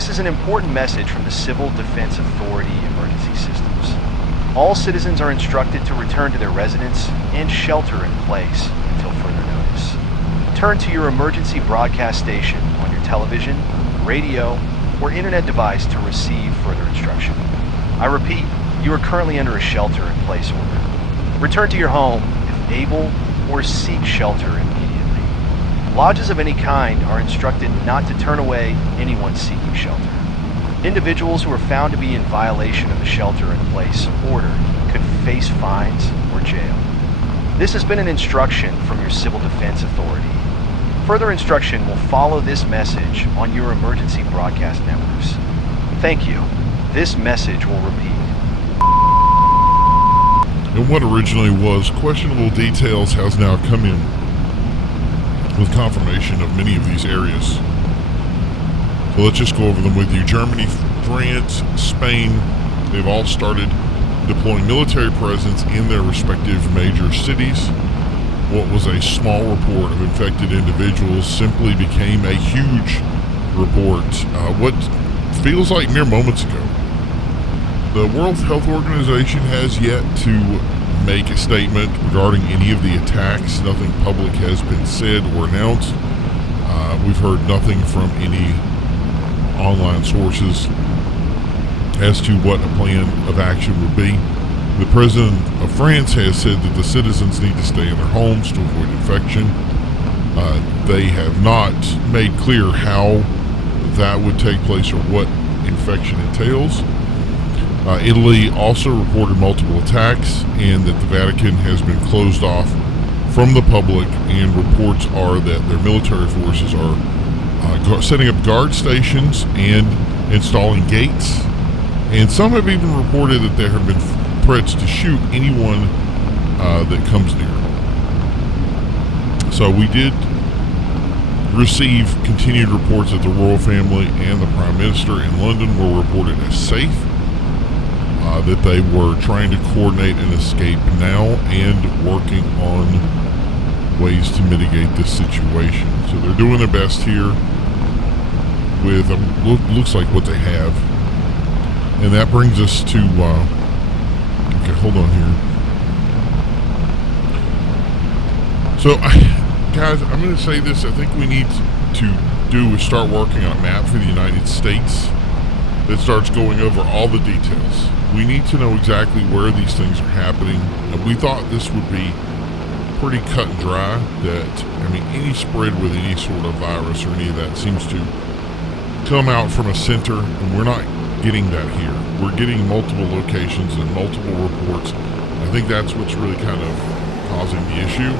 This is an important message from the Civil Defense Authority Emergency Systems. All citizens are instructed to return to their residence and shelter in place until further notice. Turn to your emergency broadcast station on your television, radio, or internet device to receive further instruction. I repeat, you are currently under a shelter-in-place order. Return to your home if able, or seek shelter immediately. Lodges of any kind are instructed not to turn away anyone seeking shelter. Individuals who are found to be in violation of the shelter-in-place order could face fines or jail. This has been an instruction from your Civil Defense Authority. Further instruction will follow this message on your emergency broadcast networks. Thank you. This message will repeat. And what originally was questionable details has now come in with confirmation of many of these areas. So let's just go over them with you. Germany, France, Spain, they've all started deploying military presence in their respective major cities. What was a small report of infected individuals simply became a huge report, what feels like mere moments ago. The World Health Organization has yet to make a statement regarding any of the attacks. Nothing public has been said or announced. We've heard nothing from any online sources as to what a plan of action would be. The president of France has said that the citizens need to stay in their homes to avoid infection. They have not made clear how that would take place or what infection entails. Italy also reported multiple attacks and that the Vatican has been closed off from the public, and reports are that their military forces are setting up guard stations and installing gates, and some have even reported that there have been threats to shoot anyone that comes near. So we did receive continued reports that the royal family and the Prime Minister in London were reported as safe, that they were trying to coordinate an escape now and working on ways to mitigate this situation. So they're doing their best here with looks like what they have. And that brings us to okay, hold on here. So guys, I'm going to say this. I think we need to do is start working on a map for the United States that starts going over all the details. We need to know exactly where these things are happening. And we thought this would be pretty cut and dry, that, I mean, any spread with any sort of virus or any of that seems to come out from a center, and we're not getting that here. We're getting multiple locations and multiple reports. I think that's what's really kind of causing the issue.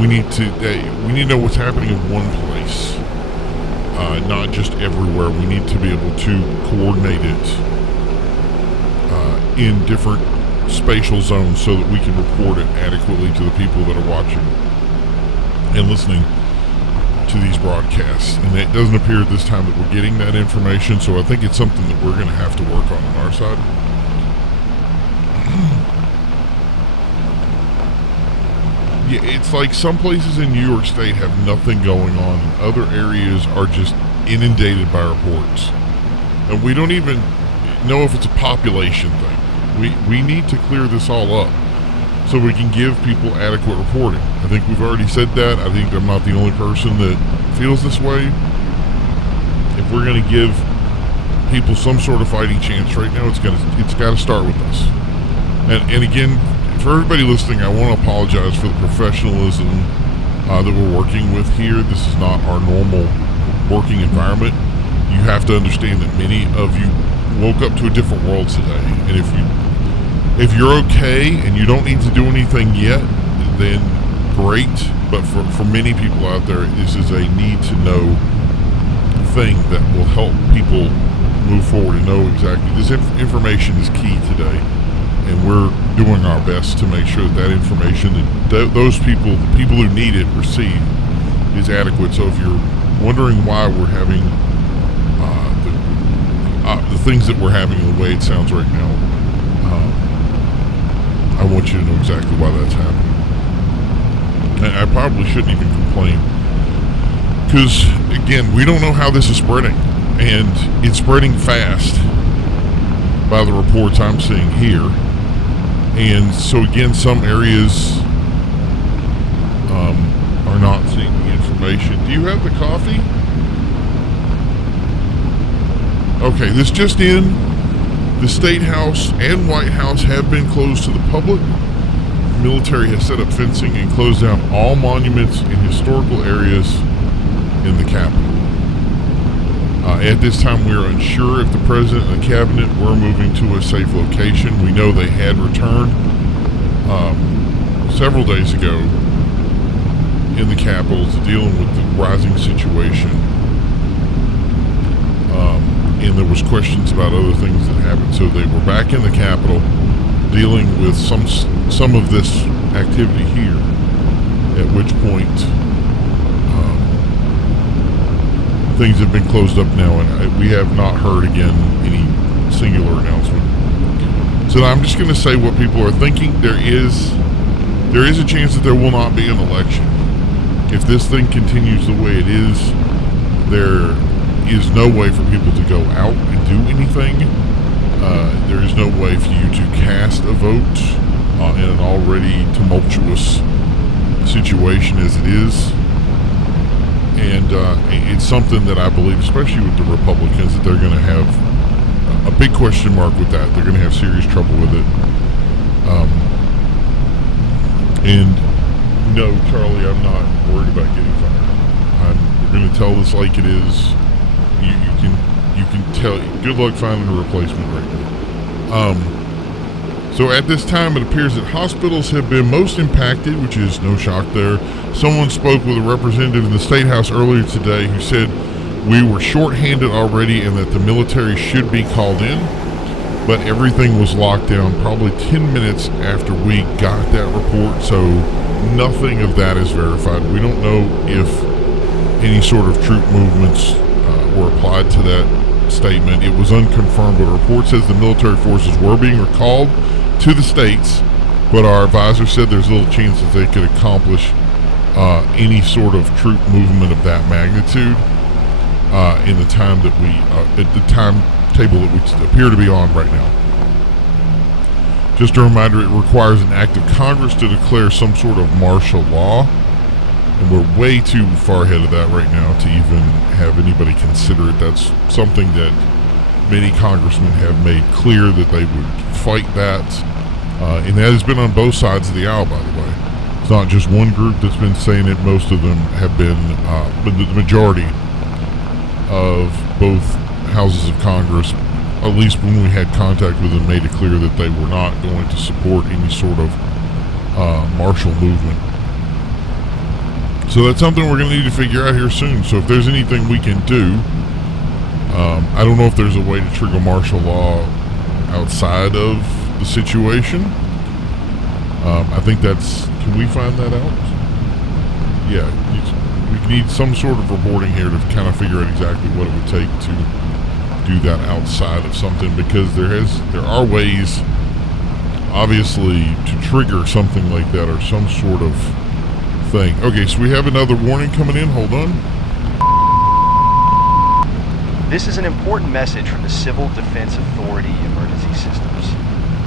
We need to know what's happening in one place, not just everywhere. We need to be able to coordinate it in different spatial zones so that we can report it adequately to the people that are watching and listening to these broadcasts. And it doesn't appear at this time that we're getting that information, so I think it's something that we're going to have to work on our side. Yeah, it's like some places in New York State have nothing going on. Other areas are just inundated by reports. And we don't even know if it's a population thing. We need to clear this all up so we can give people adequate reporting. I think we've already said that. I think I'm not the only person that feels this way. If we're going to give people some sort of fighting chance right now, it's got to start with us. And again, for everybody listening, I want to apologize for the professionalism that we're working with here. This is not our normal working environment. You have to understand that many of you woke up to a different world today, and if you're okay and you don't need to do anything yet, then great. But for many people out there, this is a need to know thing that will help people move forward and know exactly. This information is key today, and we're doing our best to make sure that information that those people, the people who need it, receive is adequate. So if you're wondering why we're having the things that we're having the way it sounds right now, I want you to know exactly why that's happening. And I probably shouldn't even complain, because again, we don't know how this is spreading. and it's spreading fast by the reports I'm seeing here. And so again, some areas are not seeing the information. Do you have the coffee? Okay, this just in. The State House and White House have been closed to the public. The military has set up fencing and closed down all monuments in historical areas in the Capitol. At this time, we are unsure if the President and the Cabinet were moving to a safe location. We know they had returned several days ago in the Capitol to dealing with the rising situation. And there was questions about other things that happened. So they were back in the Capitol dealing with some of this activity here, at which point things have been closed up now, and we have not heard again any singular announcement. So I'm just going to say what people are thinking. There is a chance that there will not be an election. If this thing continues the way it is, there is no way for people to go out and do anything. There is no way for you to cast a vote in an already tumultuous situation as it is. And it's something that I believe, especially with the Republicans, that they're going to have a big question mark with that. They're going to have serious trouble with it. And no, Charlie, I'm not worried about getting fired. We're going to tell this like it is. You can tell. Good luck finding a replacement right now. So at this time, it appears that hospitals have been most impacted, which is no shock there. Someone spoke with a representative in the State House earlier today who said we were shorthanded already and that the military should be called in, but everything was locked down probably 10 minutes after we got that report, so nothing of that is verified. We don't know if any sort of troop movements were applied to that statement. It was unconfirmed, but a report says the military forces were being recalled to the states, but our advisor said there's little chance that they could accomplish any sort of troop movement of that magnitude in the time that we at the timetable that we appear to be on right now. Just a reminder, it requires an act of Congress to declare some sort of martial law, and we're way too far ahead of that right now to even have anybody consider it. That's something that many congressmen have made clear that they would fight that, and that has been on both sides of the aisle, by the way. It's not just one group that's been saying it. Most of them have been, but the majority of both houses of Congress, at least when we had contact with them, made it clear that they were not going to support any sort of martial movement. So that's something we're going to need to figure out here soon. So if there's anything we can do, I don't know if there's a way to trigger martial law outside of the situation. I think that's, can we find that out? Yeah, we need some sort of reporting here to kind of figure out exactly what it would take to do that outside of something, because there are ways, obviously, to trigger something like that or some sort of thing. Okay, so we have another warning coming in. Hold on. This is an important message from the Civil Defense Authority Emergency Systems.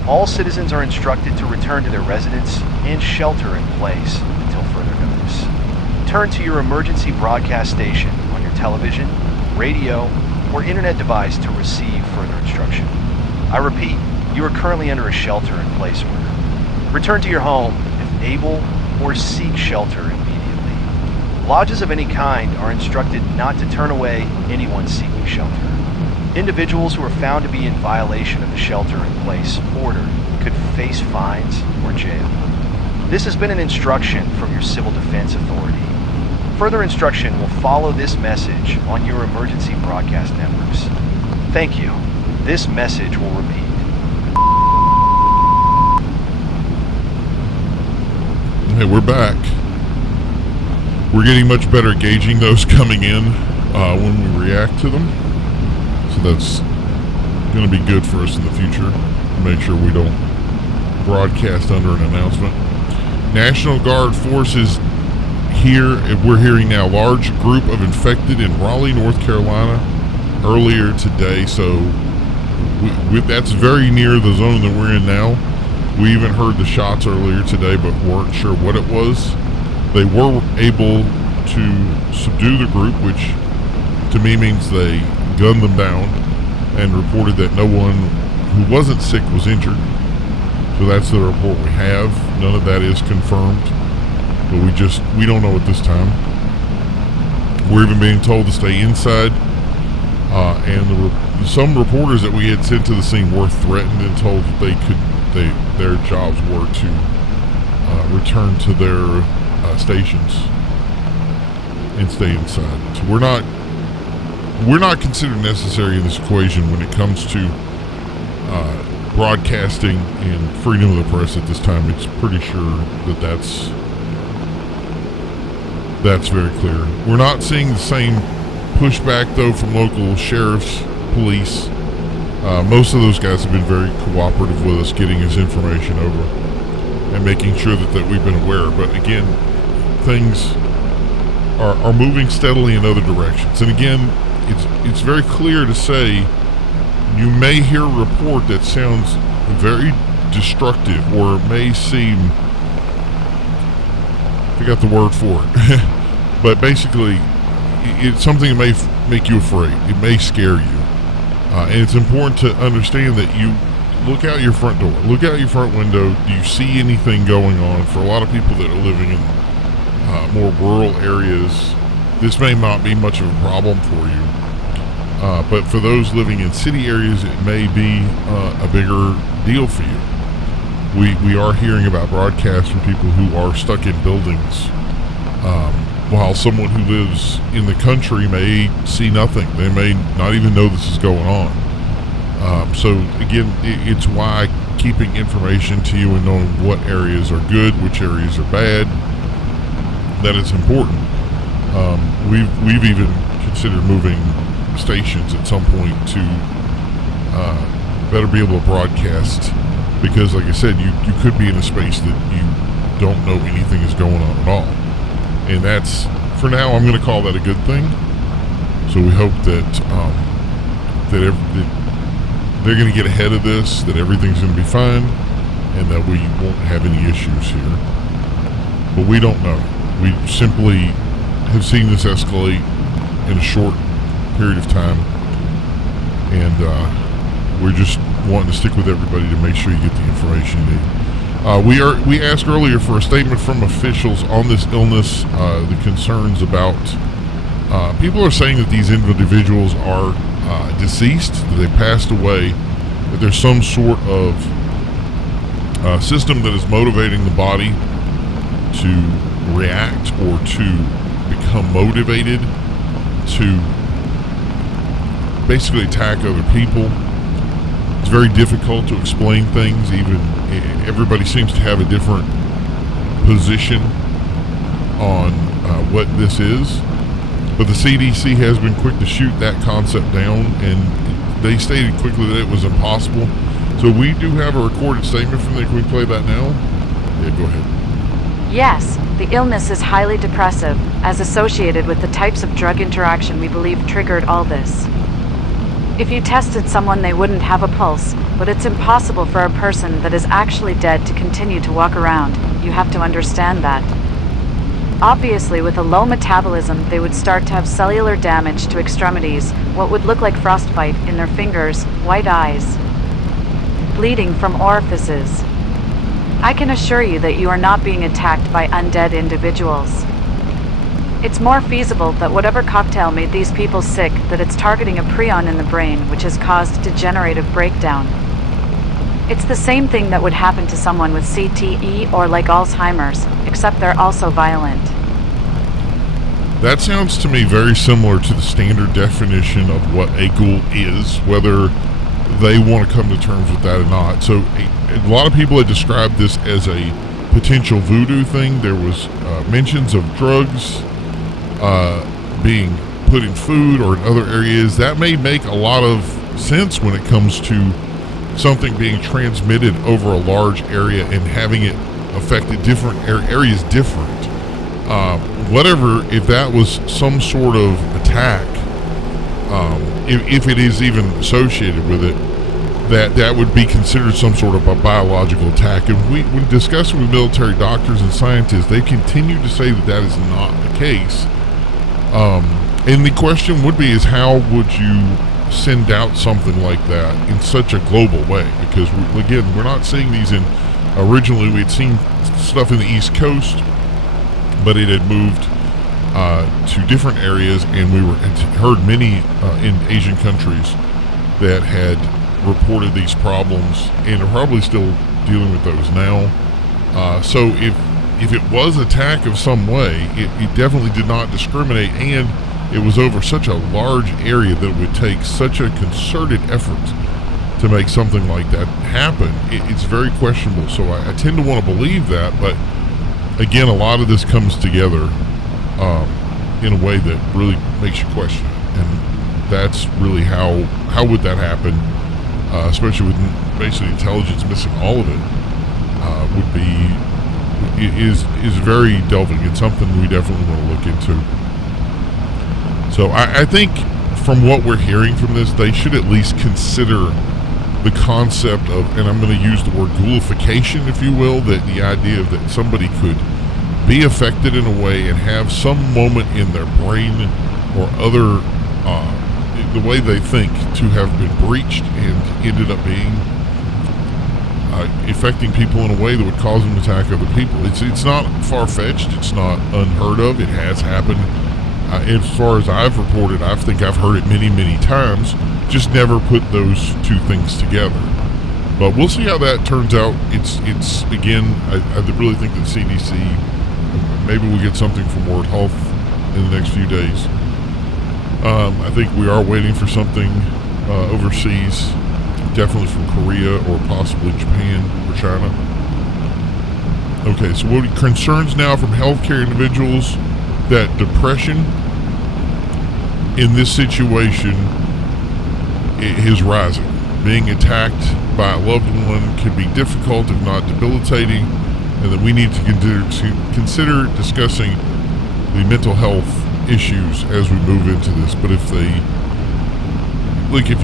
All citizens are instructed to return to their residence and shelter in place until further notice. Turn to your emergency broadcast station on your television, radio, or internet device to receive further instruction. I repeat, you are currently under a shelter-in-place order. Return to your home if able, or seek shelter immediately. Lodges of any kind are instructed not to turn away anyone seeking shelter. Individuals who are found to be in violation of the shelter-in-place order could face fines or jail. This has been an instruction from your Civil Defense Authority. Further instruction will follow this message on your emergency broadcast networks. Thank you. This message will repeat. Hey, we're back. We're getting much better at gauging those coming in when we react to them. So that's going to be good for us in the future. Make sure we don't broadcast under an announcement. National Guard forces here, we're hearing now, large group of infected in Raleigh, North Carolina. earlier today, so that's very near the zone that we're in now. We even heard the shots earlier today, but weren't sure what it was. They were able to subdue the group, which to me means they gunned them down and reported that no one who wasn't sick was injured. So that's the report we have. None of that is confirmed, but we don't know at this time. We're even being told to stay inside, and some reporters that we had sent to the scene were threatened and told that their jobs were to return to their stations and stay inside. So we're not considered necessary in this equation when it comes to broadcasting and freedom of the press at this time. It's pretty sure that that's very clear. We're not seeing the same pushback though from local sheriffs, police. Most of those guys have been very cooperative with us getting his information over and making sure that we've been aware. But again, things are moving steadily in other directions. And again, it's very clear to say you may hear a report that sounds very destructive, or it may seem, I forgot the word for it, but basically it's something that may make you afraid. It may scare you. And it's important to understand that you look out your front door, look out your front window. Do you see anything going on? For a lot of people that are living in more rural areas, this may not be much of a problem for you. But for those living in city areas, it may be a bigger deal for you. We are hearing about broadcasts from people who are stuck in buildings, while someone who lives in the country may see nothing. They may not even know this is going on. So again, it's why keeping information to you and knowing what areas are good, which areas are bad, that is important. We've even considered moving stations at some point to better be able to broadcast, because like I said, you could be in a space that you don't know anything is going on at all. And that's, for now, I'm going to call that a good thing. So we hope that that they're going to get ahead of this, that everything's going to be fine, and that we won't have any issues here. But we don't know. We simply have seen this escalate in a short period of time, and we're just wanting to stick with everybody to make sure you get the information you need. We asked earlier for a statement from officials on this illness, the concerns about people are saying that these individuals are deceased, that they passed away, that there's some sort of system that is motivating the body to react or to become motivated to basically attack other people. It's very difficult to explain things. Even everybody seems to have a different position on what this is. But the CDC has been quick to shoot that concept down, and they stated quickly that it was impossible. So we do have a recorded statement from them. Can we play that now? Yeah, go ahead. Yes, the illness is highly depressive, as associated with the types of drug interaction we believe triggered all this. If you tested someone, they wouldn't have a pulse, but it's impossible for a person that is actually dead to continue to walk around. You have to understand that. Obviously, with a low metabolism, they would start to have cellular damage to extremities, what would look like frostbite in their fingers, white eyes, bleeding from orifices. I can assure you that you are not being attacked by undead individuals. It's more feasible that whatever cocktail made these people sick, that it's targeting a prion in the brain, which has caused degenerative breakdown. It's the same thing that would happen to someone with CTE or like Alzheimer's, except they're also violent. That sounds to me very similar to the standard definition of what a ghoul is, whether they want to come to terms with that or not. So a lot of people have described this as a potential voodoo thing. There was mentions of drugs being put in food or in other areas. That may make a lot of sense when it comes to something being transmitted over a large area and having it affected different areas different. Whatever, if that was some sort of attack if it is even associated with it, that would be considered some sort of a biological attack. And when discussing with military doctors and scientists, they continue to say that is not the case. And the question would be is how would you send out something like that in such a global way? Because we're not seeing these in, originally we had seen stuff in the East Coast, but it had moved to different areas, and we had heard many in Asian countries that had reported these problems and are probably still dealing with those now. So if it was attack of some way, it definitely did not discriminate, and it was over such a large area that it would take such a concerted effort to make something like that happen. It's very questionable. So I tend to want to believe that, but again, a lot of this comes together in a way that really makes you question it, and that's really how would that happen, especially with basically intelligence missing all of it, is very delving. It's something we definitely want to look into. So I think from what we're hearing from this, they should at least consider the concept of, and I'm going to use the word ghoulification, if you will, that the idea that somebody could be affected in a way and have some moment in their brain or other, the way they think, to have been breached and ended up being affecting people in a way that would cause them to attack other people. It's not far-fetched. It's not unheard of. It has happened. As far as I've reported, I think I've heard it many, many times, just never put those two things together. But we'll see how that turns out. It's again, I really think that CDC, maybe we'll get something from World Health in the next few days. I think we are waiting for something overseas, definitely from Korea or possibly Japan or China. Okay, so what concerns now from healthcare individuals that depression in this situation is rising. Being attacked by a loved one can be difficult, if not debilitating, and that we need to consider discussing the mental health issues as we move into this. But if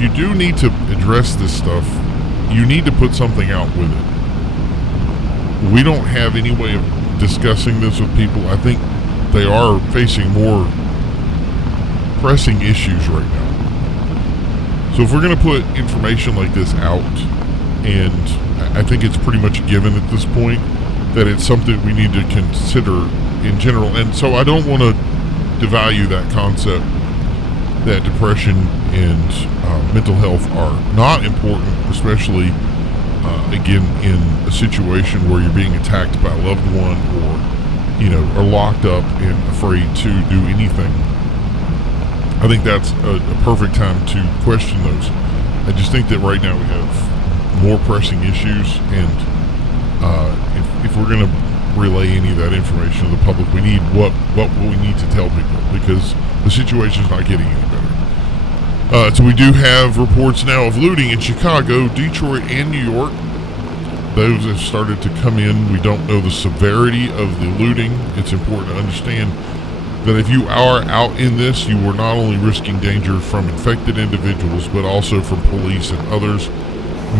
you do need to address this stuff, you need to put something out with it. We don't have any way of discussing this with people. I think they are facing more pressing issues right now. So if we're going to put information like this out, and I think it's pretty much a given at this point that it's something we need to consider in general. And so I don't want to devalue that concept that depression and mental health are not important, especially again in a situation where you're being attacked by a loved one, or are locked up and afraid to do anything. I think that's a perfect time to question those. I just think that right now we have more pressing issues, and if we're going to relay any of that information to the public, we need what we need to tell people, because the situation's not getting any better. So we do have reports now of looting in Chicago, Detroit, and New York. Those have started to come in. We don't know the severity of the looting. It's important to understand that if you are out in this, you are not only risking danger from infected individuals, but also from police and others.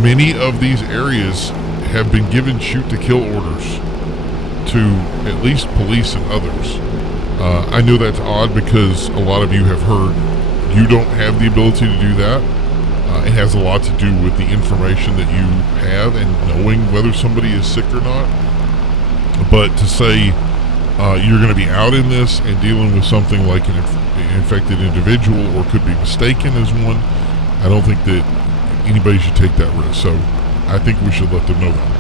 Many of these areas have been given shoot-to-kill orders to at least police and others. I know that's odd because a lot of you have heard you don't have the ability to do that. It has a lot to do with the information that you have and knowing whether somebody is sick or not. But to say you're going to be out in this and dealing with something like an infected individual, or could be mistaken as one, I don't think that anybody should take that risk. So I think we should let them know that.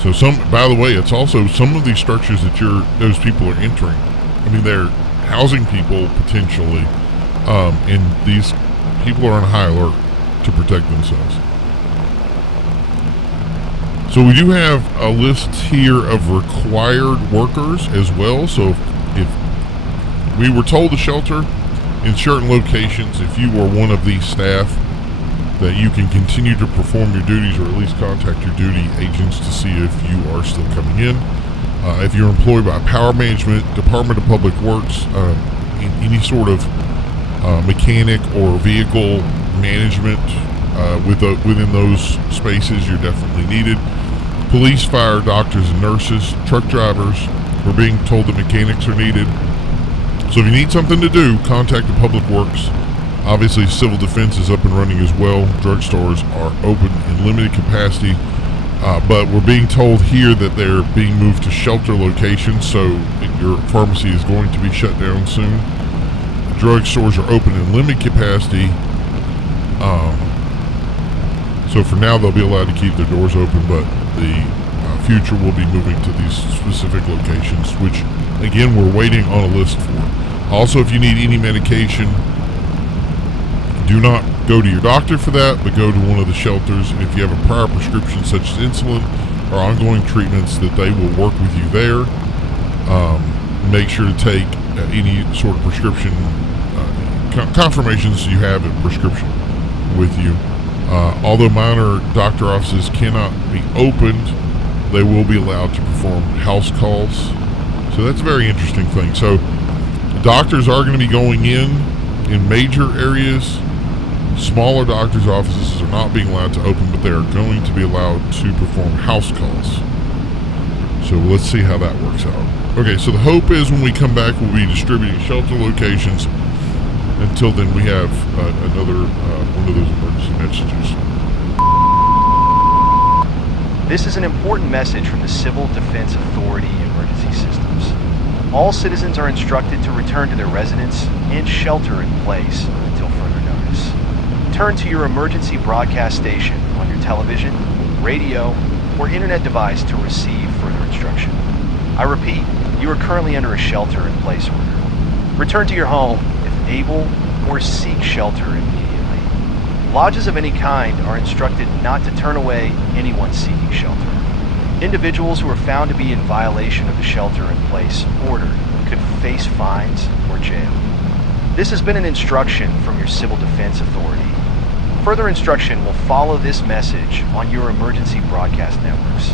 So by the way, it's also some of these structures that those people are entering. I mean, they're housing people potentially, and these people are on high alert to protect themselves. So we do have a list here of required workers as well. So if we were told to shelter in certain locations, if you are one of these staff, that you can continue to perform your duties, or at least contact your duty agents to see if you are still coming in. If you're employed by Power Management, Department of Public Works, in any sort of mechanic or vehicle management within those spaces. You're definitely needed. Police, fire, doctors, and nurses, truck drivers. We're being told that mechanics are needed. So if you need something to do, contact the Public Works. Obviously, civil defense is up and running as well. Drugstores are open in limited capacity. But we're being told here that they're being moved to shelter locations, so your pharmacy is going to be shut down soon. Drugstores are open in limited capacity. So for now, they'll be allowed to keep their doors open, but the future will be moving to these specific locations, which, again, we're waiting on a list for. Also, if you need any medication, do not go to your doctor for that, but go to one of the shelters. And if you have a prior prescription such as insulin or ongoing treatments, that they will work with you there. Make sure to take any sort of prescription confirmations you have a prescription with you. Although minor doctor offices cannot be opened, they will be allowed to perform house calls. So that's a very interesting thing. So doctors are going to be going in major areas. Smaller doctors' offices are not being allowed to open, but they are going to be allowed to perform house calls. So let's see how that works out. Okay, so the hope is when we come back, we'll be distributing shelter locations. Until then, we have another one of those emergency messages. This is an important message from the Civil Defense Authority Emergency Systems. All citizens are instructed to return to their residence and shelter in place until further notice. Turn to your emergency broadcast station on your television, radio, or internet device to receive further instruction. I repeat, you are currently under a shelter-in-place order. Return to your home if able, or seek shelter immediately. Lodges of any kind are instructed not to turn away anyone seeking shelter. Individuals who are found to be in violation of the shelter-in-place order could face fines or jail. This has been an instruction from your Civil Defense Authority. Further instruction will follow this message on your emergency broadcast networks.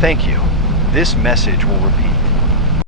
Thank you. This message will repeat.